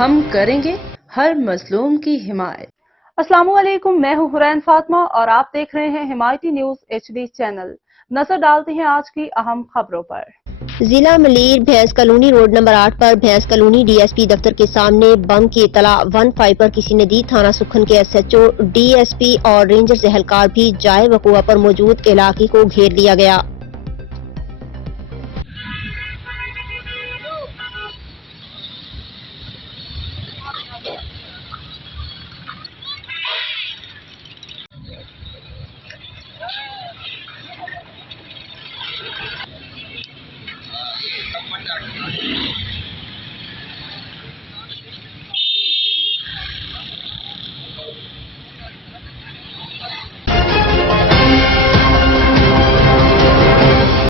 हम करेंगे हर मजलूम की हिमायत। अस्सलामुअलैकुम, मैं हूं हुरैन फातिमा और आप देख रहे हैं हिमायती न्यूज HD चैनल। नजर डालते हैं आज की अहम खबरों पर। जिला मलीर भैंस कॉलोनी रोड नंबर 8 पर भैंस कॉलोनी DSP दफ्तर के सामने बम की इतला 15 पर किसी ने दी। थाना सुखन के SHO, DSP और रेंजर्स एहलकार भी जाए वकुआ पर मौजूद इलाके को घेर लिया गया।